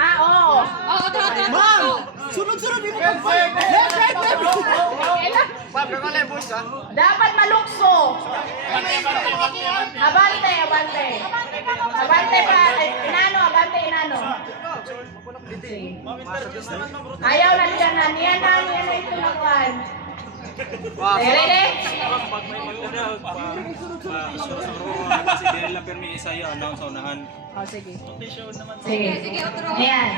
Ha, oo. Ma'am! Sunod-sunod yung left, right, left! Dapat malukso. Abante, abante. Abante pa. Inano, abante, inano. Ayaw na niya na. Niyan na ito na kuhan. Ready? Kasi dahil lang permi isa yung announce sa unahan. Oh, sige. Sige. Ayan.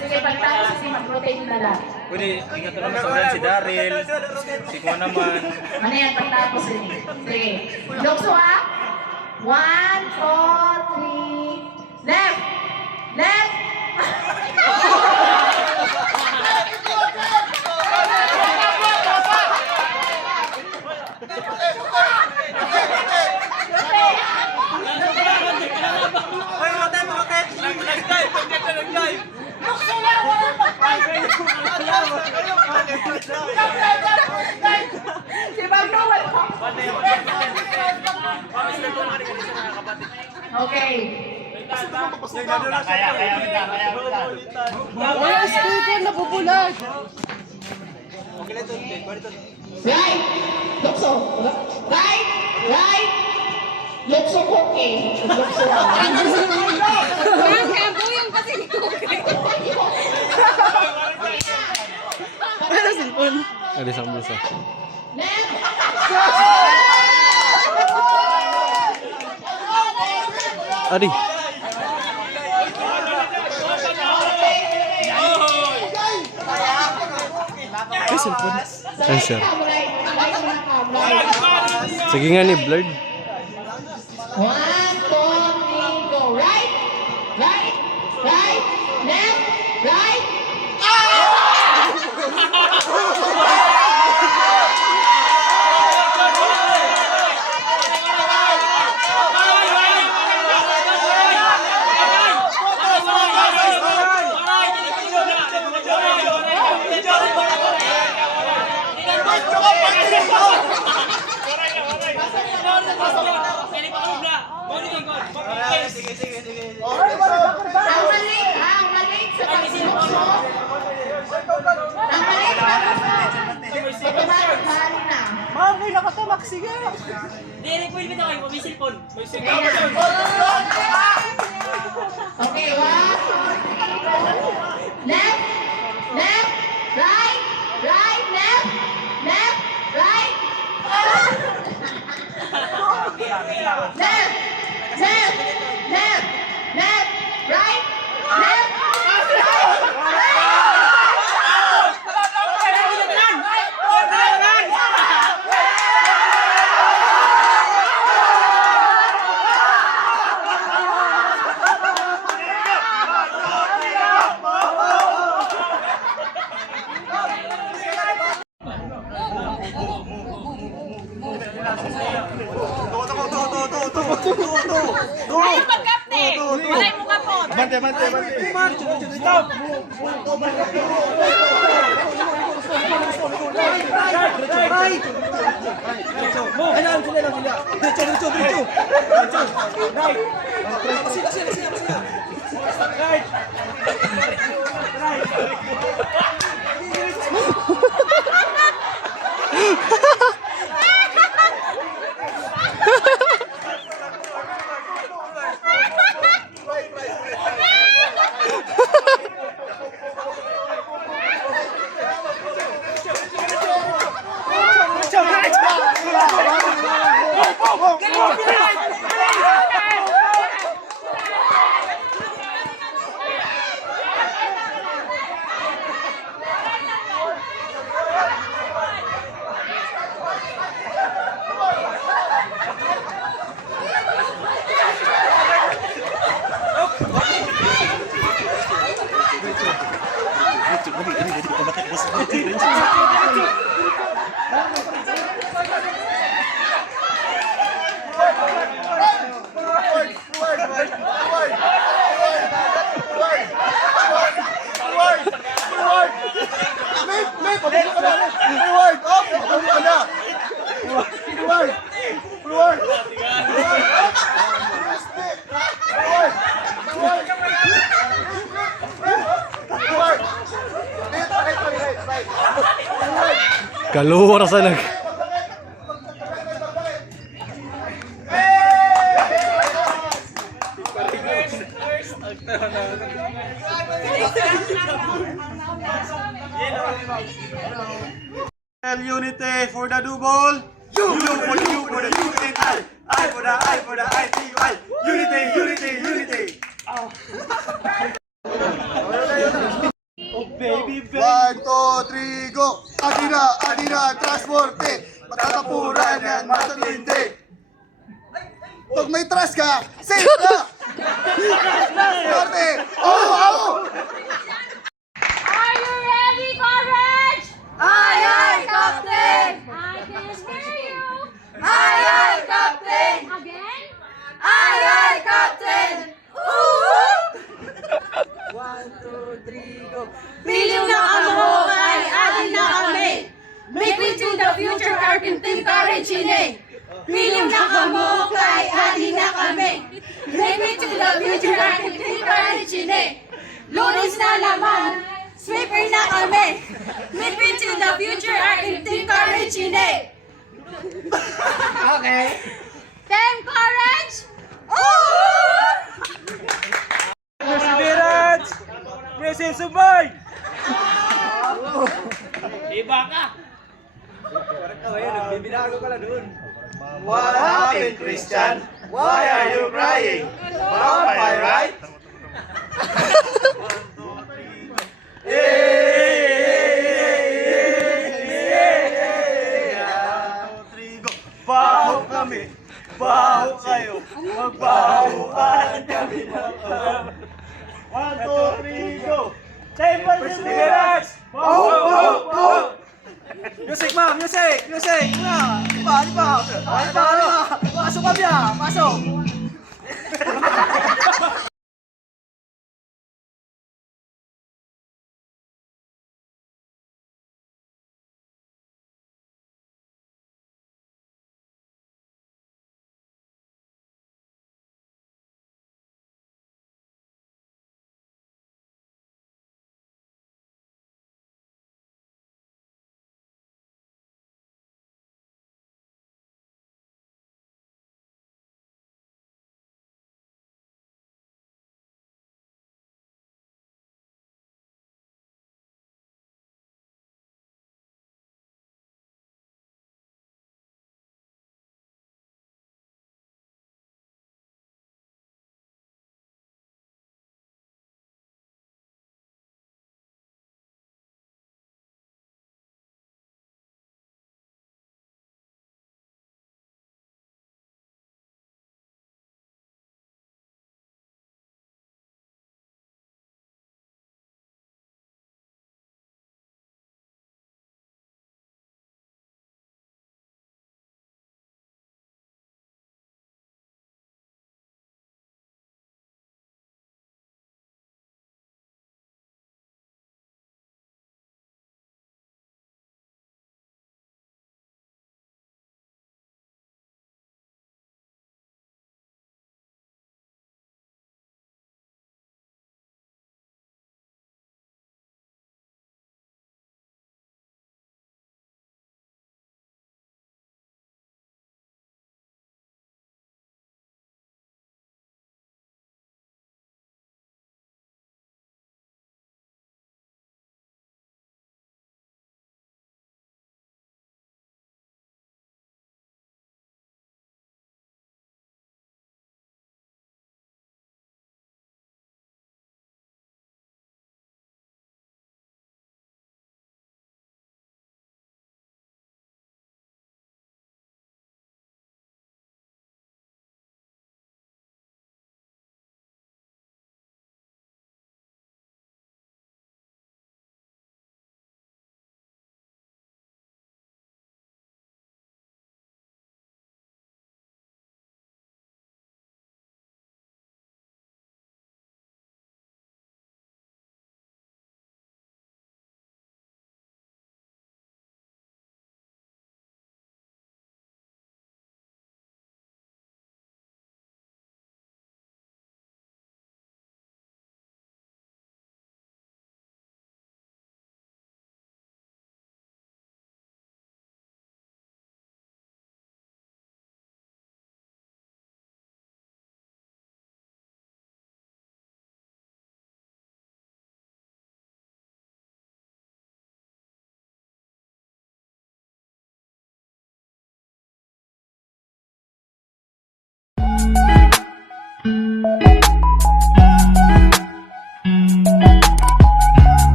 Sige, pagtapos kasi mag-rotate na lang. Pwede, ingat na lang sa unahan si Daryl, si Kuha naman. Ano yan, pagtapos sige. Sige. Lukso ha? 1, 4, 3. Left! Left! Si Bagnoman pa. Okay. Ay, speaker na bubulag! Right. Lukso. Right. Right. Lukso cookie. Lukso. Ano cellphone? Ada sang bulsa. Adi. Ay, cellphone. Ay, sir. Sige nga ni blurred. 1, 2, 3, go. Right. Right. Right. Left. Right. Ang maliit sa pagsilukso. Ang maliit sa pagsilukso. Automatic na. Ma'am, may nakatamak. Sige! Hindi, pwede ba tayo? May cellphone. Okay, 1, 2, 3, left, left, right, right, left, left, right. Left, left, left, left, right, left, Ayaw magkapte! Walay mo kapot! Mante! Stop! Kaluwar sa nag... Unity for the double. You for the unity. I for the ITY. Unity. Baby. 1, 2, 3, go. Adina, transporte. Matatapuran yan, matutindi. Pag may trust ka, safe ka. Transporte. Oh. Are you ready, Courage? Aye, aye, Captain. I can hear you. Aye, aye, Captain. Again? Aye, aye, Captain. Piling na kamo ay atin na kami. Maybe to the future Argentine courage in. Piling na kamo kay atin na kami. Maybe to the future Argentine courage in. Lunes na laman, sweeper na kami. Maybe to the future Argentine courage in. Okay. Team courage. Perseverance! Presil Subay! Iba ka. What happened, Christian? Why are you crying? Vampire, right? Baho kami, baho kayo, magbahuan kami ng 1, 2, 3, go! Perseverance! Baho! Music, ma! Music! Di ba? Pasok kami ah! Pasok!